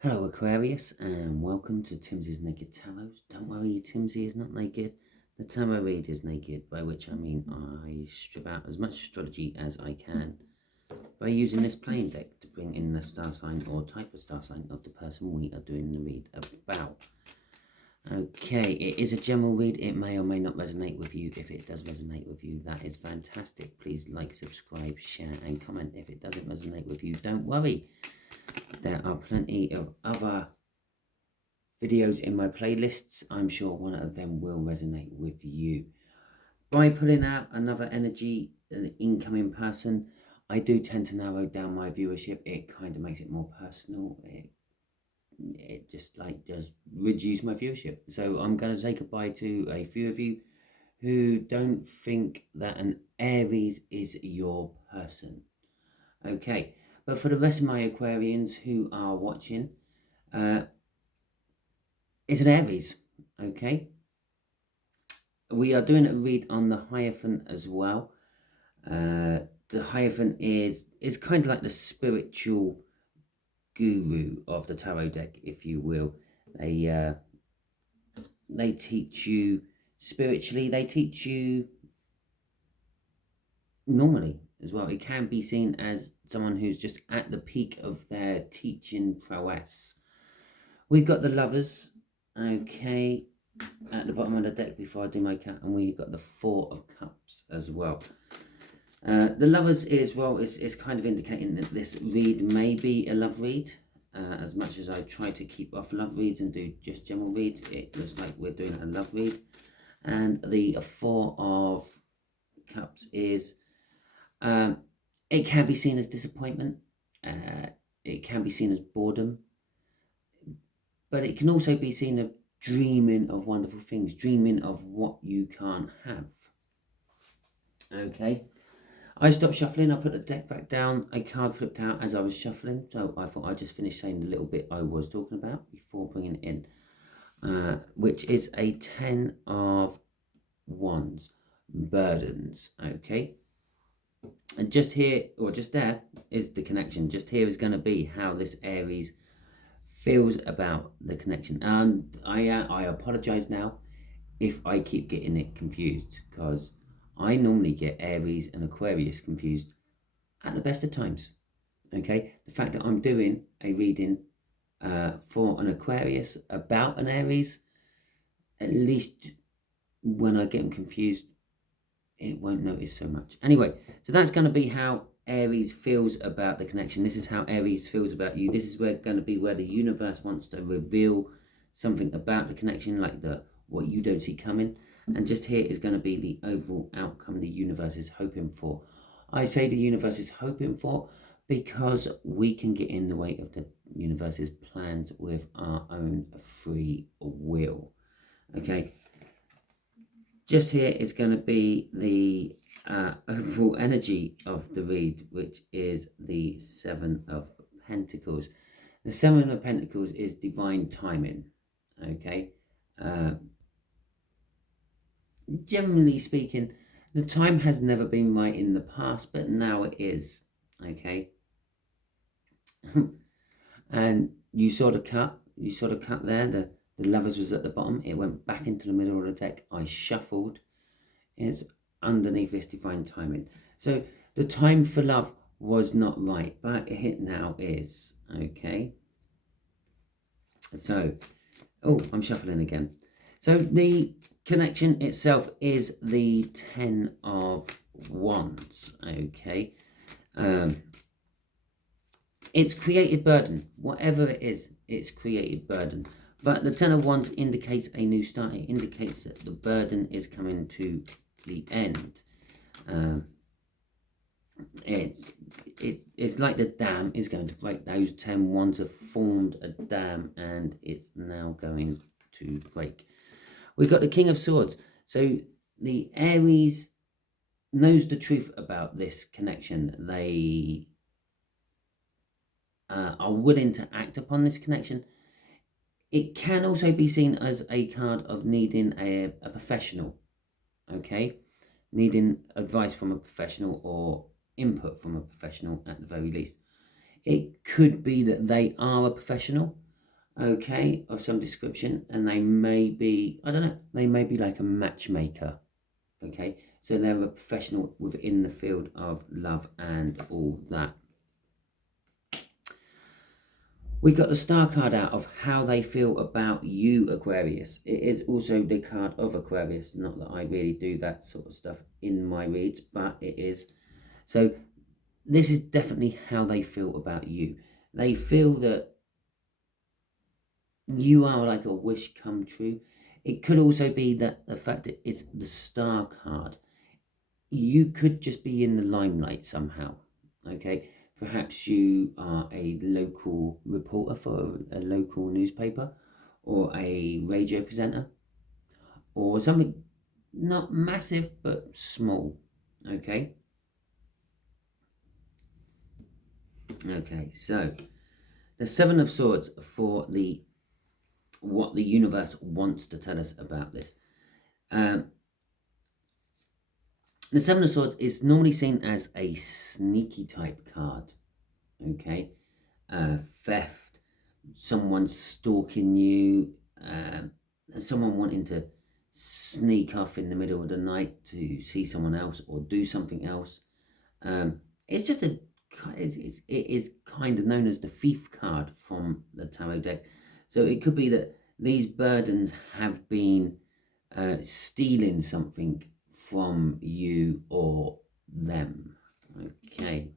Hello Aquarius and welcome to Timsy's Naked Tarot. Don't worry, Timsy is not naked. The tarot read is naked, by which I mean I strip out as much astrology as I can by using this playing deck to bring in the star sign or type of star sign of the person we are doing the read about. Okay, it is a general read. It may or may not resonate with you. If it does resonate with you, that is fantastic. Please like, subscribe, share and comment. If it doesn't resonate with you, don't worry. There are plenty of other videos in my playlists. I'm sure one of them will resonate with you. By pulling out another energy, an incoming person, I do tend to narrow down my viewership. It kind of makes it more personal. It just does reduce my viewership. So I'm going to say goodbye to a few of you who don't think that an Aries is your person. Okay, but for the rest of my Aquarians who are watching, it's an Aries, okay? We are doing a read on the Hierophant as well. The Hierophant is kind of like the spiritual guru of the tarot deck, if you will. They teach you spiritually. They teach you normally as well. It can be seen as someone who's just at the peak of their teaching prowess. We've got the Lovers, okay, at the bottom of the deck before I do my count, and we've got the Four of Cups as well. The Lovers is, well, is kind of indicating that this read may be a love read. As much as I try to keep off love reads and do just general reads, it looks like we're doing a love read. And the Four of Cups is, it can be seen as disappointment. It can be seen as boredom. But it can also be seen as dreaming of wonderful things, dreaming of what you can't have. Okay. I stopped shuffling. I put the deck back down. A card flipped out as I was shuffling. So I thought I'd just finish saying the little bit I was talking about before bringing it in. Which is a 10 of Wands. Burdens. Okay. And just here, or just there, is the connection. Just here is going to be how this Aries feels about the connection. And I apologize now if I keep getting it confused, because I normally get Aries and Aquarius confused at the best of times. Okay, the fact that I'm doing a reading for an Aquarius about an Aries, at least when I get them confused, it won't notice so much. Anyway, so that's going to be how Aries feels about the connection. This is how Aries feels about you. This is going to be where the universe wants to reveal something about the connection, like what you don't see coming. And just here is going to be the overall outcome the universe is hoping for. I say the universe is hoping for because we can get in the way of the universe's plans with our own free will. Okay. Just here is going to be the overall energy of the read, which is the Seven of Pentacles. The Seven of Pentacles is divine timing, okay? Generally speaking, the time has never been right in the past, but now it is, okay? And you saw the cut there, the Lovers was at the bottom. It went back into the middle of the deck. I shuffled. It's underneath this divine timing. So the time for love was not right, but it now is. Okay. So, oh, I'm shuffling again. So the connection itself is the 10 of Wands. Okay. It's created burden. Whatever it is, it's created burden. But the 10 of Wands indicates a new start. It indicates that the burden is coming to the end. It's like the dam is going to break. Those 10 Wands have formed a dam and it's now going to break. We've got the King of Swords. So the Aries knows the truth about this connection. They are willing to act upon this connection. It can also be seen as a card of needing a professional, okay? Needing advice from a professional or input from a professional at the very least. It could be that they are a professional, okay, of some description, and they may be, I don't know, they may be like a matchmaker, okay? So they're a professional within the field of love and all that. We got the star card out of how they feel about you, Aquarius. It is also the card of Aquarius. Not that I really do that sort of stuff in my reads, but it is. So this is definitely how they feel about you. They feel that you are like a wish come true. It could also be that the fact that it's the star card, you could just be in the limelight somehow, okay? Perhaps you are a local reporter for a local newspaper, or a radio presenter, or something not massive but small, okay? Okay, so the Seven of Swords for what the universe wants to tell us about this. The Seven of Swords is normally seen as a sneaky type card, okay? Theft, someone stalking you, someone wanting to sneak off in the middle of the night to see someone else or do something else. It's just it is kind of known as the thief card from the tarot deck. So it could be that these burdens have been stealing something from you or them. Okay.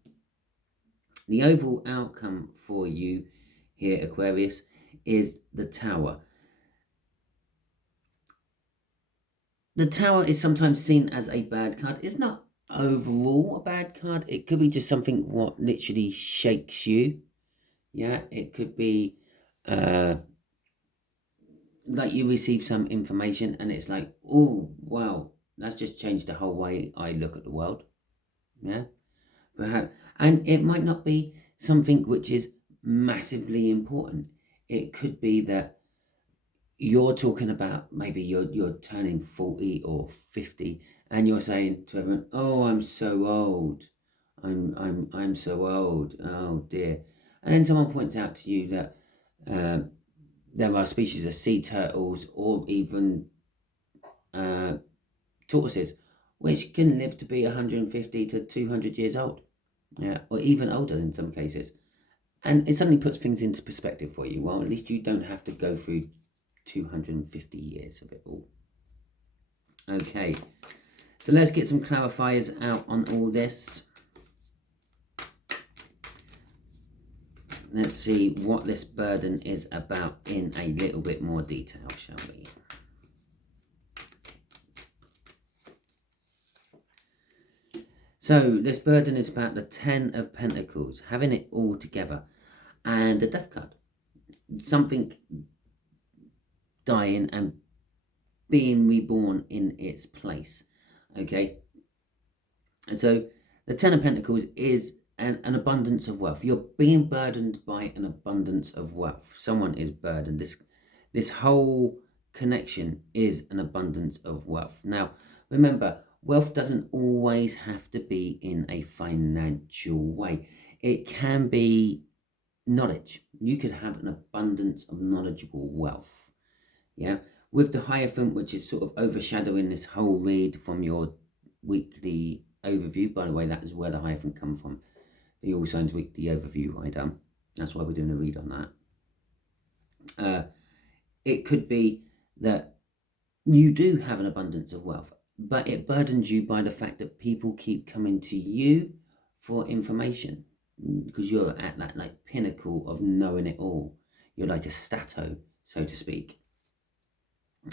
The overall outcome for you here, Aquarius, is the Tower. The Tower is sometimes seen as a bad card. It's not overall a bad card. It could be just something what literally shakes you. Yeah, it could be like you receive some information and it's like, oh, wow, that's just changed the whole way I look at the world. Yeah, perhaps. And it might not be something which is massively important. It could be that you're talking about, maybe you're turning 40 or 50 and you're saying to everyone, oh, I'm so old. I'm so old. Oh dear. And then someone points out to you that there are species of sea turtles or even tortoises which can live to be 150 to 200 years old. Yeah, or even older in some cases. And it suddenly puts things into perspective for you. Well, at least you don't have to go through 250 years of it all. Okay, so let's get some clarifiers out on all this. Let's see what this burden is about in a little bit more detail, shall we? So this burden is about the 10 of Pentacles, having it all together, and the Death card. Something dying and being reborn in its place, okay? And so the 10 of Pentacles is an abundance of wealth. You're being burdened by an abundance of wealth. Someone is burdened. This whole connection is an abundance of wealth. Now, remember, wealth doesn't always have to be in a financial way. It can be knowledge. You could have an abundance of knowledgeable wealth. Yeah, with the Hierophant, which is sort of overshadowing this whole read from your weekly overview. By the way, that is where the Hierophant comes from. The All Signs Weekly Overview I done. That's why we're doing a read on that. It could be that you do have an abundance of wealth, but it burdens you by the fact that people keep coming to you for information, because you're at that like pinnacle of knowing it all. You're like a stato, so to speak.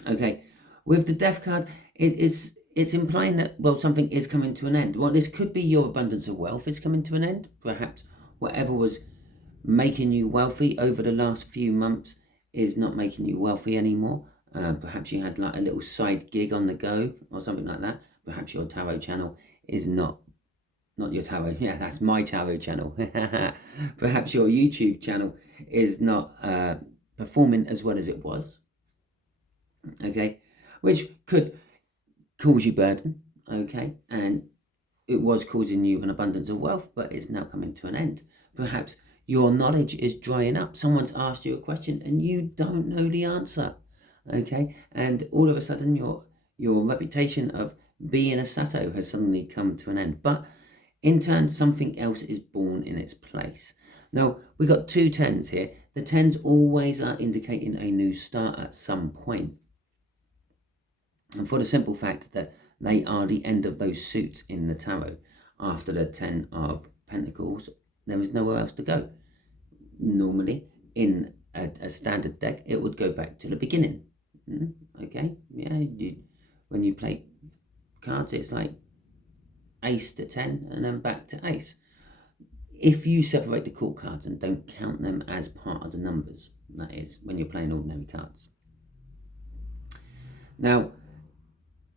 Okay, with the Death card, it's implying that, well, something is coming to an end. Well, this could be your abundance of wealth is coming to an end. Perhaps whatever was making you wealthy over the last few months is not making you wealthy anymore. Perhaps you had like a little side gig on the go or something like that. Perhaps your tarot channel is not your tarot. Yeah, that's my tarot channel. Perhaps your YouTube channel is not performing as well as it was. Okay, which could cause you burden. Okay, and it was causing you an abundance of wealth, but it's now coming to an end. Perhaps Your knowledge is drying up. Someone's asked you a question and you don't know the answer. Okay, and all of a sudden your reputation of being a Sato has suddenly come to an end. But in turn, something else is born in its place. Now, we got 2 10s here. The 10s always are indicating a new start at some point. And for the simple fact that they are the end of those suits in the tarot. After the 10 of Pentacles, there is nowhere else to go. Normally, in a standard deck, it would go back to the beginning. Okay, yeah, when you play cards, it's like ace to 10 and then back to ace. If you separate the court cards and don't count them as part of the numbers, that is when you're playing ordinary cards. Now,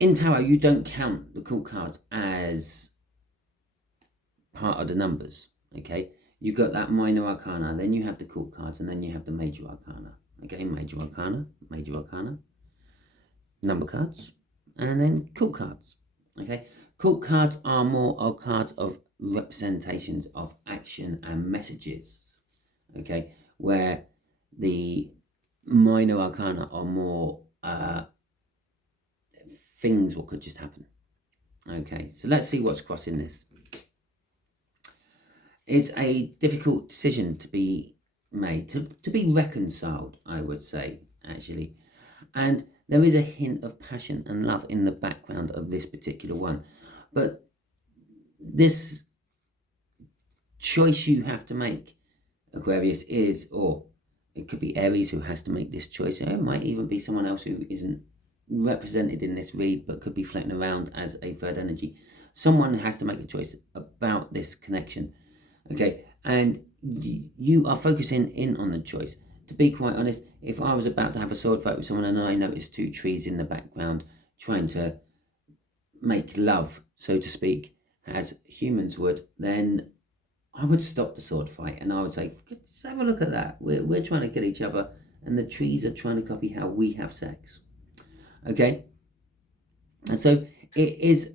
in tarot, you don't count the court cards as part of the numbers, okay? You've got that minor arcana, then you have the court cards, and then you have the major arcana. Okay, major arcana, number cards, and then court cards. Okay, court cards are more of cards of representations of action and messages. Okay, where the minor arcana are more things what could just happen. Okay, so let's see what's crossing this. It's a difficult decision to be made, to be reconciled, I would say, actually. And there is a hint of passion and love in the background of this particular one. But this choice you have to make, Aquarius, is, or it could be Aries who has to make this choice. It might even be someone else who isn't represented in this read, but could be floating around as a third energy. Someone has to make a choice about this connection. Okay, and you are focusing in on the choice. To be quite honest, if I was about to have a sword fight with someone and I noticed 2 trees in the background trying to make love, so to speak, as humans would, then I would stop the sword fight and I would say, just have a look at that. We're trying to kill each other and the trees are trying to copy how we have sex. Okay? And so it is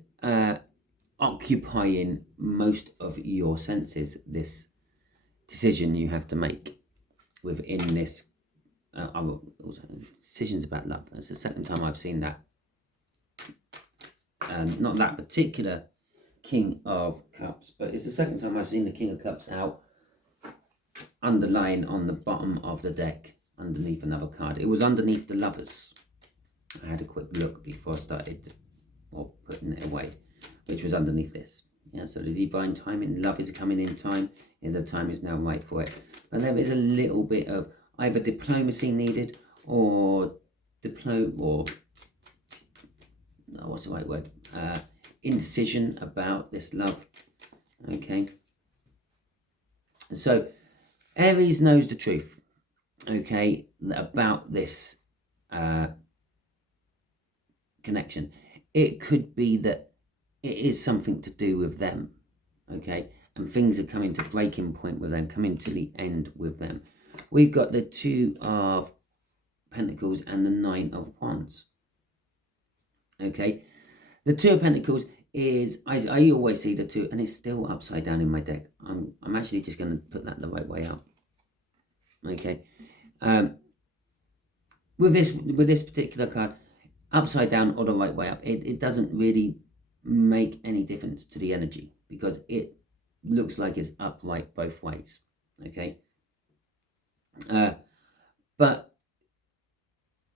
occupying most of your senses, this decision you have to make within this also decisions about love. It's the second time I've seen that. Not that particular King of Cups, but it's the second time I've seen the King of Cups out underlying on the bottom of the deck underneath another card. It was underneath the Lovers. I had a quick look before I started or putting it away, which was underneath this. Yeah, so the divine timing, love is coming in time, and the time is now right for it. But there is a little bit of either diplomacy needed or what's the right word? Indecision about this love. Okay. So Aries knows the truth, okay, about this connection. It could be that it is something to do with them, okay, and things are coming to breaking point with them, coming to the end with them. We've got the 2 of Pentacles and the 9 of Wands. Okay, the 2 of Pentacles is, I always see the 2, and it's still upside down in my deck. I'm actually just going to put that the right way up. Okay, with this particular card, upside down or the right way up, it doesn't really make any difference to the energy because it looks like it's upright both ways. Okay, but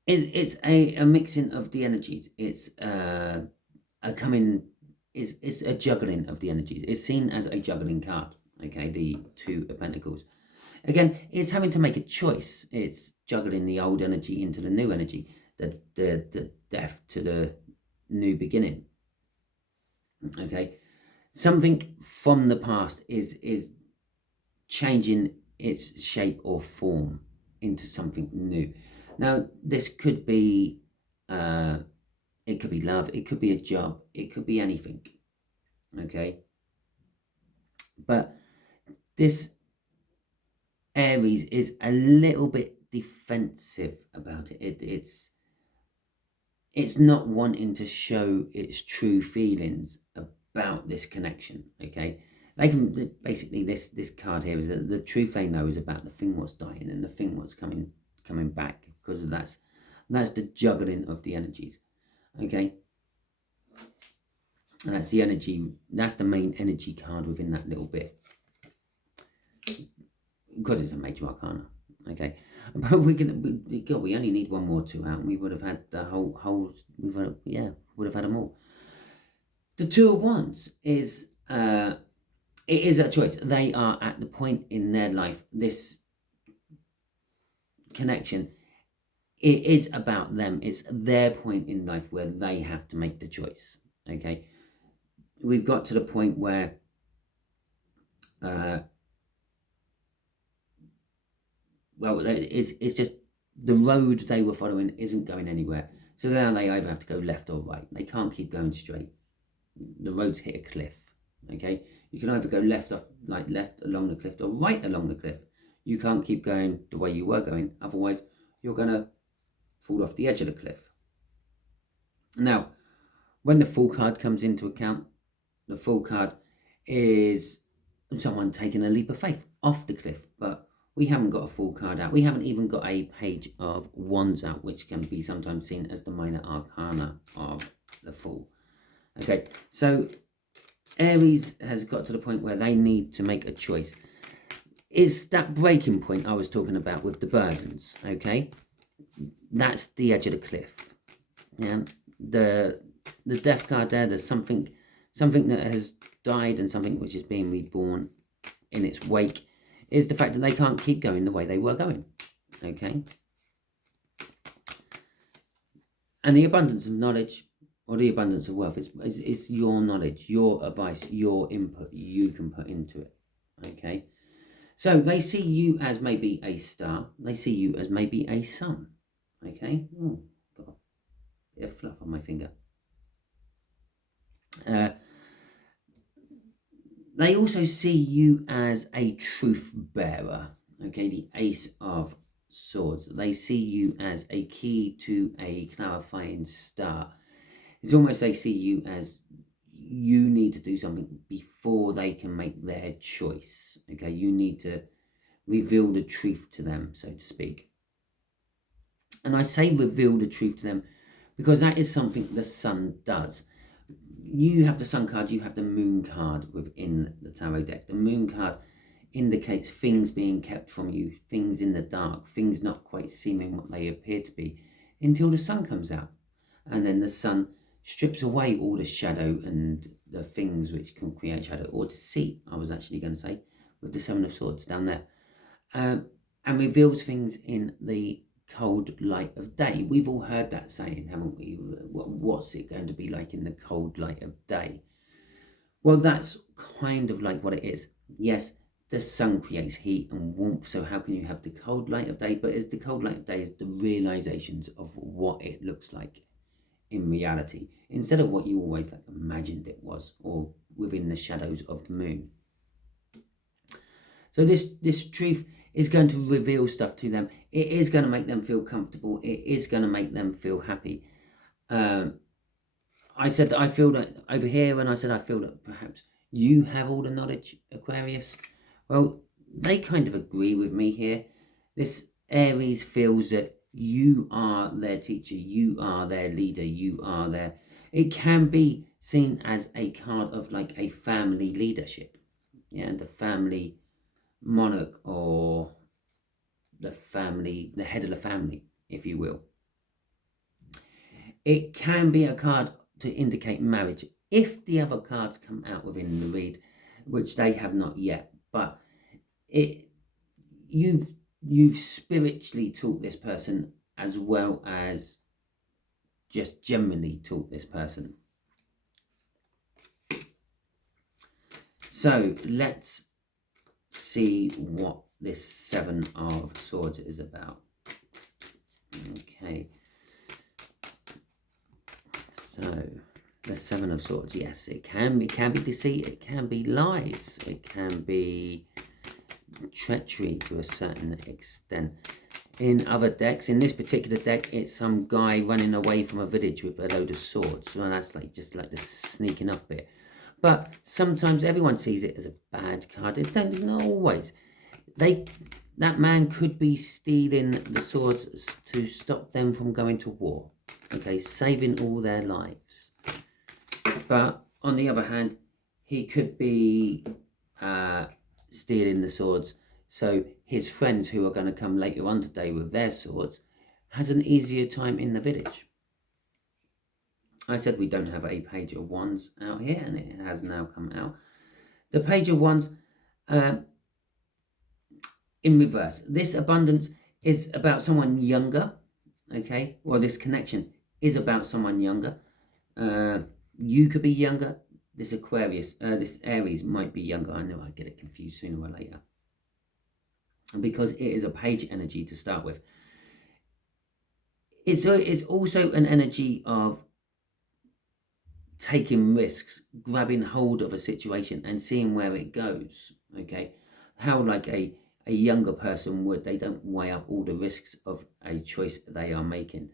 it's a mixing of the energies. It's a juggling of the energies. It's seen as a juggling card. Okay, the 2 of Pentacles. Again, it's having to make a choice. It's juggling the old energy into the new energy, the death to the new beginning. Okay, something from the past is changing its shape or form into something new. Now, this could be, it could be love, it could be a job, it could be anything. Okay, but this Aries is a little bit defensive about it. It's not wanting to show its true feelings about this connection. Okay, they can basically this card here is that the truth they know is about the thing what's dying and the thing what's coming back, because that's the juggling of the energies. Okay, and that's the energy. That's the main energy card within that little bit, because it's a major arcana. Okay, but we only need one more 2 out, and we would have had the whole. Would have had them all. The Two of Wands is it is a choice. They are at the point in their life, this connection, it is about them. It's their point in life where they have to make the choice. Okay, we've got to the point where it's just the road they were following isn't going anywhere. So now they either have to go left or right. They can't keep going straight. The road's hit a cliff. Okay, you can either go left along the cliff or right along the cliff. You can't keep going the way you were going, otherwise you're gonna fall off the edge of the cliff. Now, when the Fool card comes into account, the Fool card is someone taking a leap of faith off the cliff, but we haven't got a Fool card out. We haven't even got a Page of Wands out, which can be sometimes seen as the minor arcana of the Fool. Okay, so Aries has got to the point where they need to make a choice. It's that breaking point I was talking about with the burdens, okay? That's the edge of the cliff. Yeah, the Death card there, there's something that has died and something which is being reborn in its wake, is the fact that they can't keep going the way they were going, okay? And the abundance of knowledge, or the abundance of wealth, is your knowledge, your advice, your input you can put into it, okay? So they see you as maybe a star. They see you as maybe a sun, okay? Ooh, got a bit of fluff on my finger. They also see you as a truth bearer, okay? The Ace of Swords. They see you as a key to a clarifying star. It's almost they see you as you need to do something before they can make their choice, okay? You need to reveal the truth to them, so to speak. And I say reveal the truth to them because that is something the Sun does. You have the Sun card, you have the Moon card within the tarot deck. The Moon card indicates things being kept from you, things in the dark, things not quite seeming what they appear to be until the Sun comes out. And then the Sun strips away all the shadow and the things which can create shadow, or deceit, I was actually going to say, with the Seven of Swords down there. And reveals things in the cold light of day. We've all heard that saying, haven't we? What's it going to be like in the cold light of day? Well, that's kind of like what it is. Yes, the Sun creates heat and warmth, so how can you have the cold light of day? But the cold light of day is the realizations of what it looks like in reality, instead of what you always imagined it was, or within the shadows of the moon. So this truth is going to reveal stuff to them. It is going to make them feel comfortable. It is going to make them feel happy. I said that I feel that over here, and I said I feel that perhaps you have all the knowledge, Aquarius. Well, they kind of agree with me here. This Aries feels that you are their teacher, you are their leader, you are their... It can be seen as a card of a family leadership. Yeah, the family monarch, or the head of the family, if you will. It can be a card to indicate marriage if the other cards come out within the read, which they have not yet. But you've spiritually taught this person as well as just generally taught this person. So let's see what this Seven of Swords is about. Okay. So the Seven of Swords, yes, it can be deceit, it can be lies, it can be treachery to a certain extent. In other decks, in this particular deck, it's some guy running away from a village with a load of swords. So that's just the sneaking off bit. But sometimes everyone sees it as a bad card. It's not always. That man could be stealing the swords to stop them from going to war. Okay, saving all their lives. But on the other hand, he could be stealing the swords so his friends who are going to come later on today with their swords has an easier time in the village. I said we don't have a Page of Wands out here, and it has now come out. The Page of Wands in reverse. This abundance is about someone younger, okay? Well, this connection is about someone younger. You could be younger. This Aquarius, this Aries might be younger. I know I get it confused sooner or later. And because it is a page energy to start with. It's also an energy of taking risks, grabbing hold of a situation and seeing where it goes, okay? How like a younger person would. They don't weigh up all the risks of a choice they are making.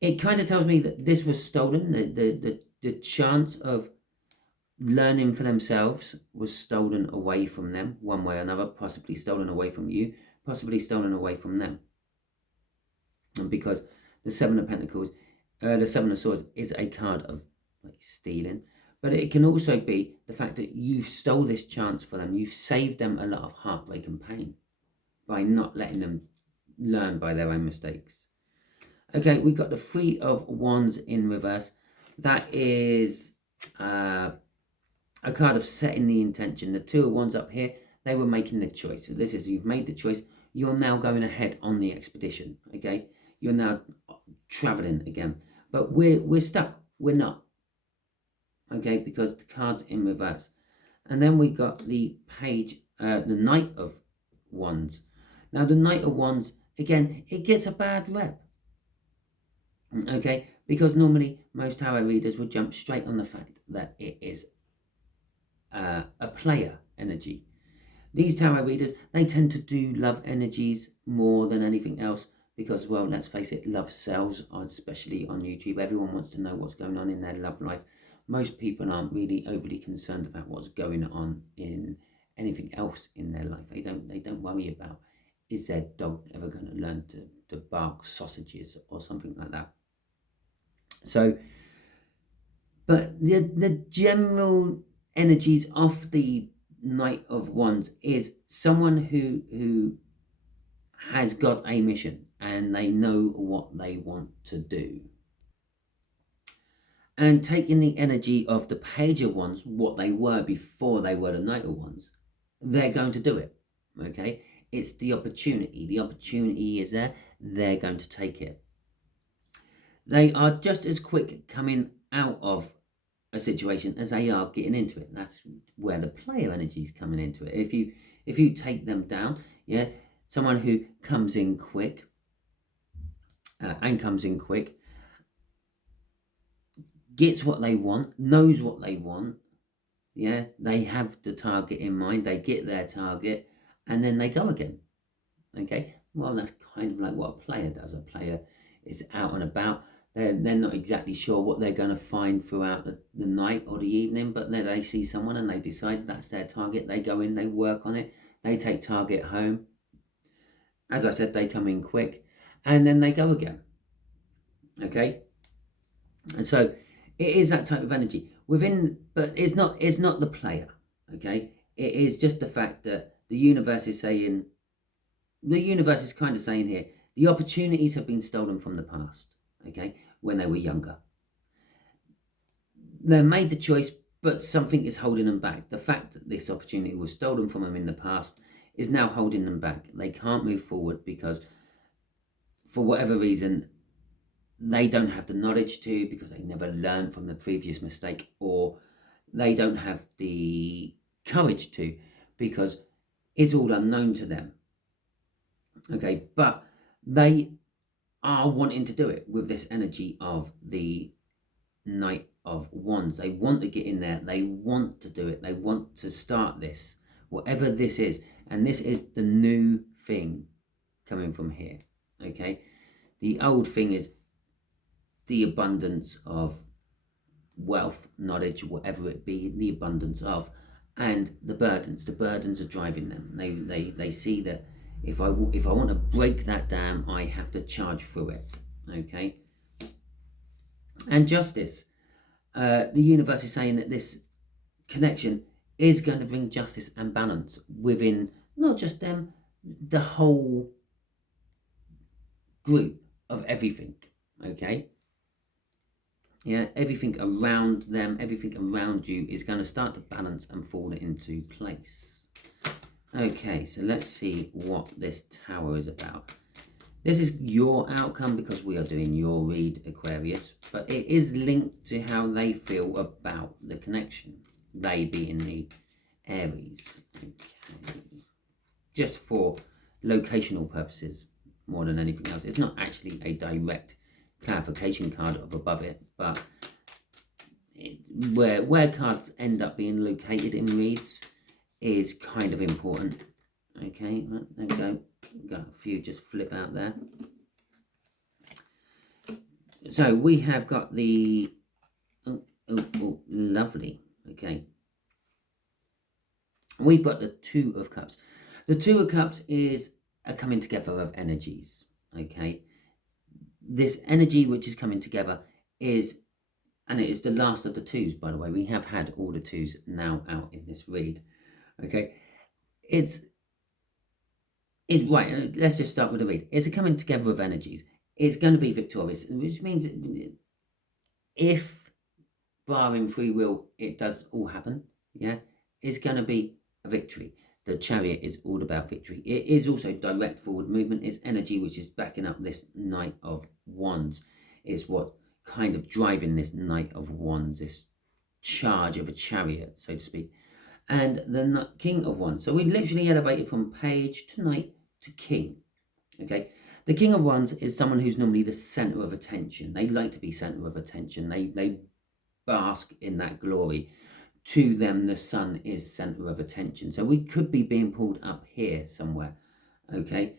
It kind of tells me that this was stolen. The chance of learning for themselves was stolen away from them, one way or another, possibly stolen away from you, possibly stolen away from them. And because the Seven of Pentacles, the Seven of Swords is a card of like stealing, but it can also be the fact that you've stole this chance for them. You've saved them a lot of heartbreak and pain by not letting them learn by their own mistakes. Okay, we've got the Three of Wands in reverse. That is a card of setting the intention. The Two of Wands up here, they were making the choice. So this is, you've made the choice. You're now going ahead on the expedition, okay? You're now traveling again. But we're stuck. We're not. Okay, because the card's in reverse. And then we got the page, the Knight of Wands. Now, the Knight of Wands, again, it gets a bad rep. Okay, because normally most tarot readers would jump straight on the fact that it is a player energy. These tarot readers, they tend to do love energies more than anything else because, well, let's face it, love sells, especially on YouTube. Everyone wants to know what's going on in their love life. Most people aren't really overly concerned about what's going on in anything else in their life. They don't worry about, is their dog ever going to learn to bark sausages or something like that. So, but the general energies of the Knight of Wands is someone who has got a mission and they know what they want to do. And taking the energy of the Page of Wands, what they were before they were the Knight of Wands, they're going to do it, okay? It's the opportunity. The opportunity is there. They're going to take it. They are just as quick coming out of a situation as they are getting into it. That's where the player energy is coming into it. If you take them down, yeah, someone who comes in quick gets what they want, knows what they want, yeah, they have the target in mind, they get their target, and then they go again, okay? Well, that's kind of like what a player does. A player is out and about. They're not exactly sure what they're going to find throughout the night or the evening, but then they see someone and they decide that's their target. They go in, they work on it, they take target home. As I said, they come in quick, and then they go again, okay? And so it is that type of energy within, but it's not the player, okay? It is just the fact that the universe is saying, the universe is kind of saying here, the opportunities have been stolen from the past, okay, when they were younger. They made the choice, but something is holding them back. The fact that this opportunity was stolen from them in the past is now holding them back. They can't move forward because, for whatever reason, they don't have the knowledge to, because they never learned from the previous mistake, or they don't have the courage to, because it's all unknown to them. Okay, but they are wanting to do it with this energy of the Knight of Wands. They want to get in there. They want to do it. They want to start this, whatever this is. And this is the new thing coming from here, okay? The old thing is the abundance of wealth, knowledge, whatever it be, the abundance of, and the burdens. The burdens are driving them. They see that if I want to break that dam, I have to charge through it. Okay. And justice. The universe is saying that this connection is going to bring justice and balance within not just them, the whole group of everything. Okay. Yeah, everything around them, everything around you is going to start to balance and fall into place. Okay, so let's see what this tower is about. This is your outcome because we are doing your read, Aquarius, but it is linked to how they feel about the connection, they being the Aries. Okay. Just for locational purposes more than anything else. It's not actually a direct clarification card of above it, but where cards end up being located in reads is kind of important. Okay, well, there we go. We've got a few just flip out there. So we have got the oh, lovely. Okay, we've got the Two of Cups. The Two of Cups is a coming together of energies. Okay, this energy which is coming together is, and it is the last of the twos, by the way. We have had all the twos now out in this read. Okay, it's right. Let's just start with the read. It's a coming together of energies. It's going to be victorious, which means if, barring free will, it does all happen. Yeah, it's going to be a victory. The Chariot is all about victory. It is also direct forward movement. It's energy which is backing up this Knight of Wands. It's what kind of driving this Knight of Wands, this charge of a chariot, so to speak. And the King of Wands. So we literally elevated from page to knight to king. Okay. The King of Wands is someone who's normally the center of attention. They like to be center of attention. They bask in that glory. To them, the sun is center of attention. So we could be being pulled up here somewhere. Okay.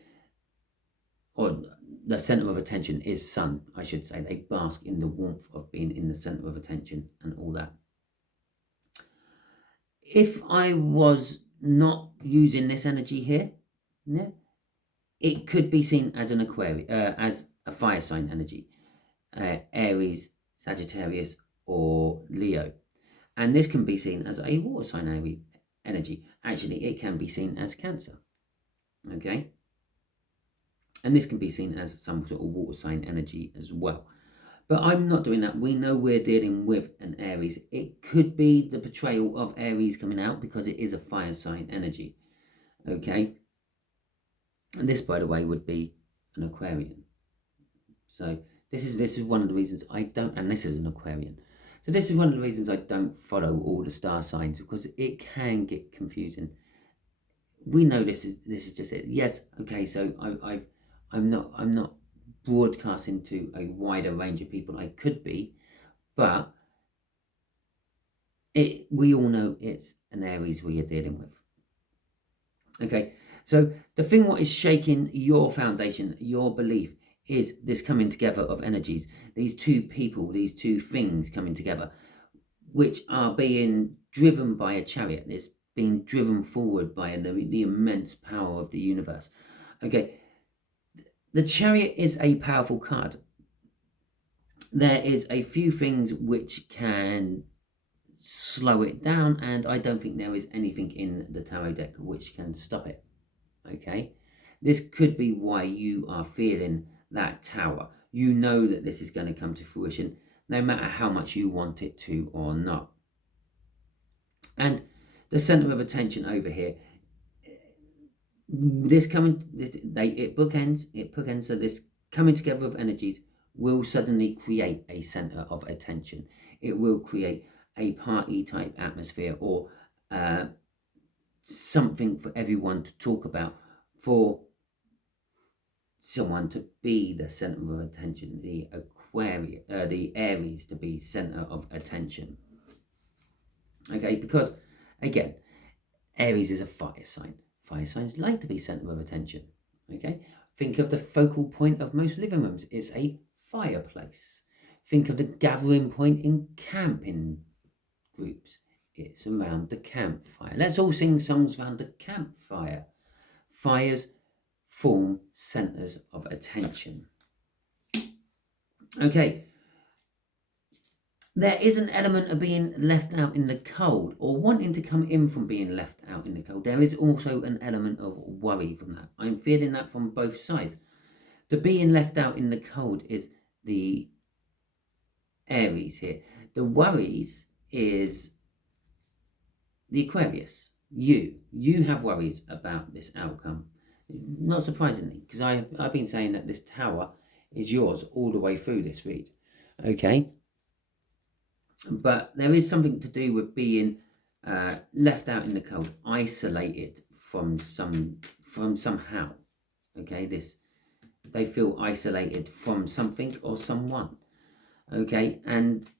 Or the center of attention is sun, I should say. They bask in the warmth of being in the center of attention and all that. If I was not using this energy here, yeah, it could be seen as an Aquarius, as a fire sign energy, Aries, Sagittarius, or Leo. And this can be seen as a water sign energy. Actually, it can be seen as Cancer. Okay. And this can be seen as some sort of water sign energy as well. But I'm not doing that. We know we're dealing with an Aries. It could be the portrayal of Aries coming out because it is a fire sign energy. Okay. And this, by the way, would be an Aquarian. So this is one of the reasons I don't, and this is an Aquarian. So this is one of the reasons I don't follow all the star signs, because it can get confusing. We know this is just it. Yes, okay. So I'm not broadcasting to a wider range of people. I could be, but we all know it's an Aries we are dealing with. Okay, so the thing what is shaking your foundation, your belief, is this coming together of energies. These two people, these two things coming together, which are being driven by a chariot. It's being driven forward by the immense power of the universe. Okay, the Chariot is a powerful card. There is a few things which can slow it down, and I don't think there is anything in the tarot deck which can stop it. Okay, this could be why you are feeling that Tower. You know that this is going to come to fruition, no matter how much you want it to or not. And the center of attention over here, it bookends. So this coming together of energies will suddenly create a center of attention. It will create a party type atmosphere, or something for everyone to talk about, for someone to be the center of attention, the Aries to be center of attention. Okay, because again, Aries is a fire sign. Fire signs like to be center of attention. Okay, think of the focal point of most living rooms. It's a fireplace. think of the gathering point in camping groups. It's around the campfire. Let's all sing songs around the campfire. Fires form centers of attention. Okay. There is an element of being left out in the cold or wanting to come in from being left out in the cold. There is also an element of worry from that. I'm feeling that from both sides. The being left out in the cold is the Aries here. The worries is the Aquarius. You have worries about this outcome. Not surprisingly, because I've been saying that this tower is yours all the way through this read. Okay. But there is something to do with being left out in the cold, isolated from somehow. Okay, they feel isolated from something or someone. Okay, and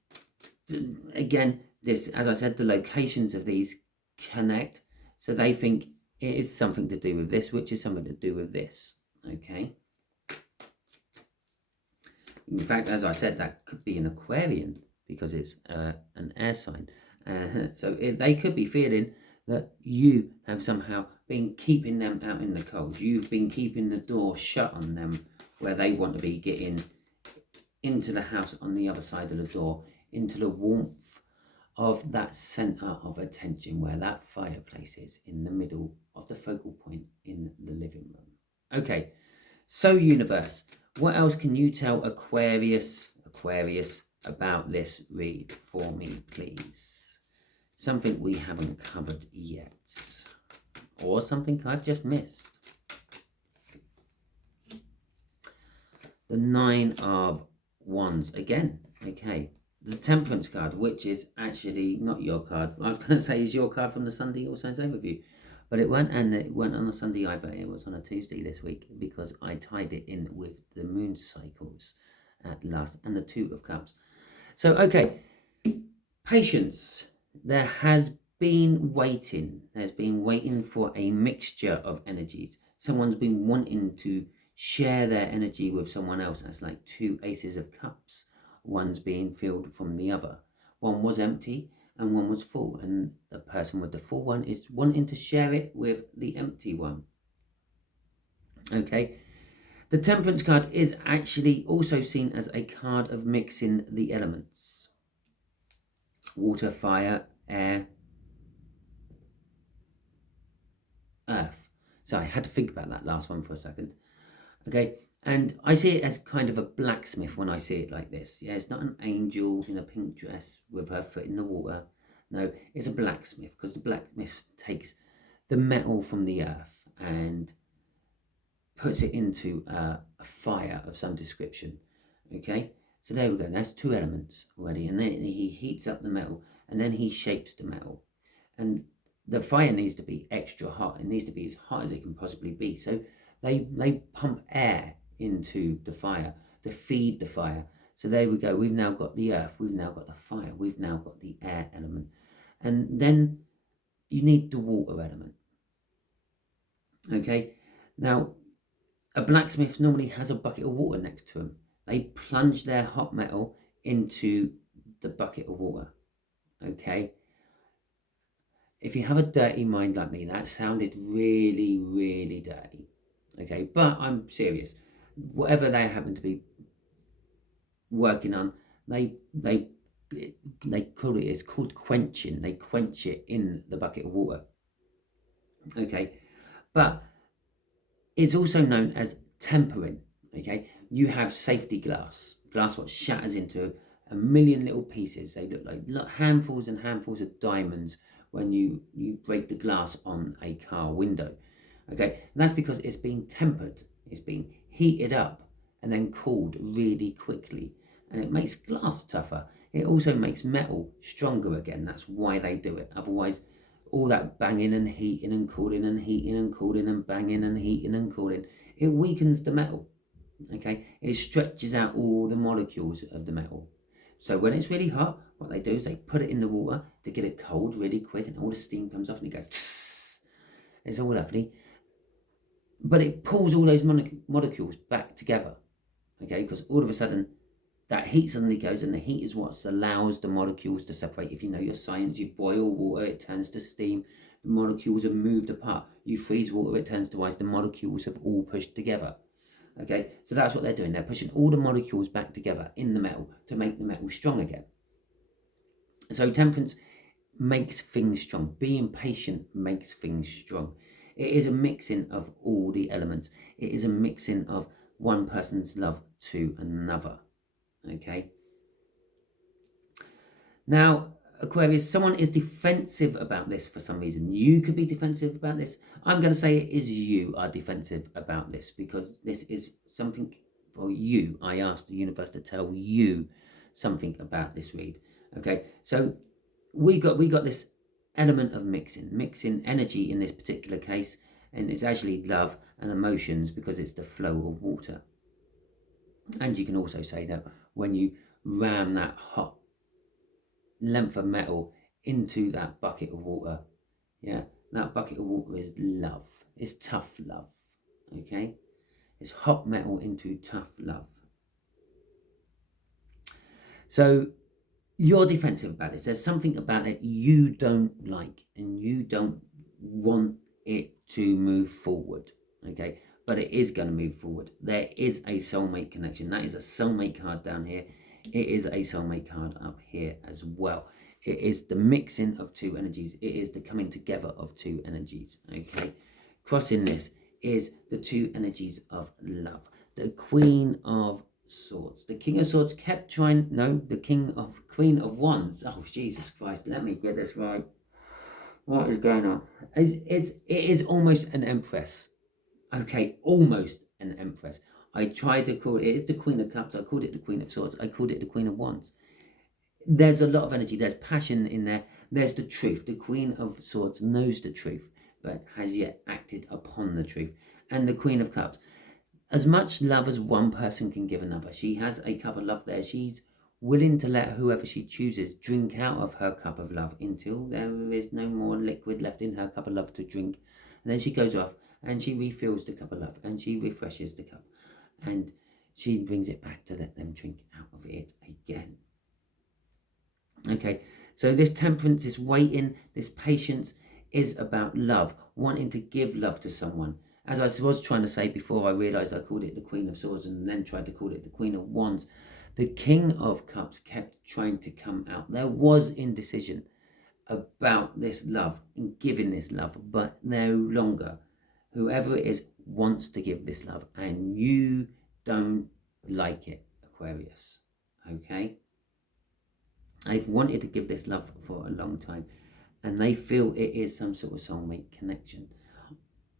again, this, as I said, the locations of these connect, so they think it is something to do with this, which is something to do with this. Okay. In fact, as I said, that could be an Aquarian, because it's an air sign. So they could be feeling that you have somehow been keeping them out in the cold. You've been keeping the door shut on them where they want to be getting into the house on the other side of the door, into the warmth of that center of attention where that fireplace is in the middle of the focal point in the living room. Okay, so universe, what else can you tell Aquarius about this read for me, please? Something we haven't covered yet, or something I've just missed. The 9 of Wands again. Okay, the Temperance card, which is actually not your card. I was going to say is your card from the Sunday All Signs Overview, but it weren't, and it weren't on a Sunday either. It was on a Tuesday this week, because I tied it in with the moon cycles at last, and the 2 of Cups. So, okay, patience. There has been waiting. There's been waiting for a mixture of energies. Someone's been wanting to share their energy with someone else. That's like 2 Aces of Cups. One's being filled from the other. One was empty and one was full. And the person with the full one is wanting to share it with the empty one. Okay. The Temperance card is actually also seen as a card of mixing the elements. Water, fire, air, earth. So I had to think about that last one for a second. Okay, and I see it as kind of a blacksmith when I see it like this. Yeah, it's not an angel in a pink dress with her foot in the water. No, it's a blacksmith, because the blacksmith takes the metal from the earth and puts it into a fire of some description. Okay, so there we go. That's 2 elements already, and then he heats up the metal, and then he shapes the metal, and the fire needs to be extra hot. It needs to be as hot as it can possibly be. So they pump air into the fire to feed the fire. So there we go. We've now got the earth. We've now got the fire. We've now got the air element, and then you need the water element. Okay, now a blacksmith normally has a bucket of water next to him. They plunge their hot metal into the bucket of water. Okay. If you have a dirty mind like me, that sounded really, really dirty. Okay, but I'm serious. Whatever they happen to be working on, they call it, it's called quenching. They quench it in the bucket of water. Okay, but it's also known as tempering. Okay, you have safety glass what shatters into a million little pieces. They look like handfuls and handfuls of diamonds when you break the glass on a car window. Okay, and that's because it's been tempered, it's been heated up and then cooled really quickly, and it makes glass tougher. It also makes metal stronger again. That's why they do it. Otherwise, all that banging and heating and cooling and heating and cooling and banging and heating and cooling, it weakens the metal. Okay, it stretches out all the molecules of the metal. So when it's really hot, what they do is they put it in the water to get it cold really quick, and all the steam comes off and it goes tss. It's all lovely, but it pulls all those molecules back together. Okay, because all of a sudden that heat suddenly goes, and the heat is what allows the molecules to separate. If you know your science, you boil water, it turns to steam, the molecules are moved apart. You freeze water, it turns to ice, the molecules have all pushed together. Okay, so that's what they're doing. They're pushing all the molecules back together in the metal to make the metal strong again. So temperance makes things strong. Being patient makes things strong. It is a mixing of all the elements. It is a mixing of one person's love to another. Okay. Now, Aquarius, someone is defensive about this for some reason. You could be defensive about this. I'm going to say it is you are defensive about this because this is something for you. I asked the universe to tell you something about this read. Okay, so we got this element of mixing energy in this particular case, and it's actually love and emotions because it's the flow of water. And you can also say that when you ram that hot length of metal into that bucket of water, yeah, that bucket of water is love. It's tough love. Okay, it's hot metal into tough love. So you're defensive about this. There's something about it you don't like, and you don't want it to move forward. Okay, but it is going to move forward. There is a soulmate connection. That is a soulmate card down here. It is a soulmate card up here as well. It is the mixing of two energies. It is the coming together of two energies. Okay, crossing this is the two energies of love. The Queen of Swords. The King of Swords kept trying. No, the Queen of Wands. Oh, Jesus Christ! Let me get this right. What is going on? It is almost an Empress. Okay, almost an Empress. I tried to call it. It's the Queen of Cups. I called it the Queen of Swords. I called it the Queen of Wands. There's a lot of energy. There's passion in there. There's the truth. The Queen of Swords knows the truth, but has yet acted upon the truth. And the Queen of Cups, as much love as one person can give another. She has a cup of love there. She's willing to let whoever she chooses drink out of her cup of love until there is no more liquid left in her cup of love to drink. And then she goes off and she refills the cup of love and she refreshes the cup. And she brings it back to let them drink out of it again. Okay, so this temperance, this waiting, this patience is about love, wanting to give love to someone. As I was trying to say before, I realised I called it the Queen of Swords and then tried to call it the Queen of Wands. The King of Cups kept trying to come out. There was indecision about this love and giving this love, but no longer. Whoever it is wants to give this love, and you don't like it, Aquarius. Okay? They've wanted to give this love for a long time, and they feel it is some sort of soulmate connection.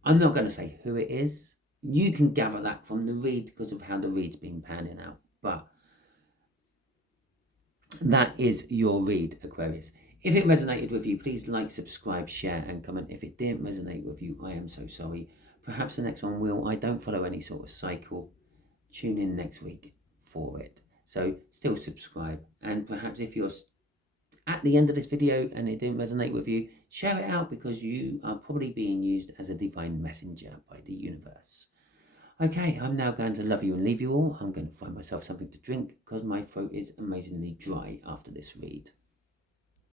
I'm not going to say who it is. You can gather that from the read because of how the read's been panning out. But that is your read, Aquarius. If it resonated with you, please like, subscribe, share, and comment. If it didn't resonate with you, I am so sorry. Perhaps the next one will. I don't follow any sort of cycle. Tune in next week for it. So still subscribe. And perhaps if you're at the end of this video and it didn't resonate with you, share it out because you are probably being used as a divine messenger by the universe. Okay, I'm now going to love you and leave you all. I'm going to find myself something to drink because my throat is amazingly dry after this read.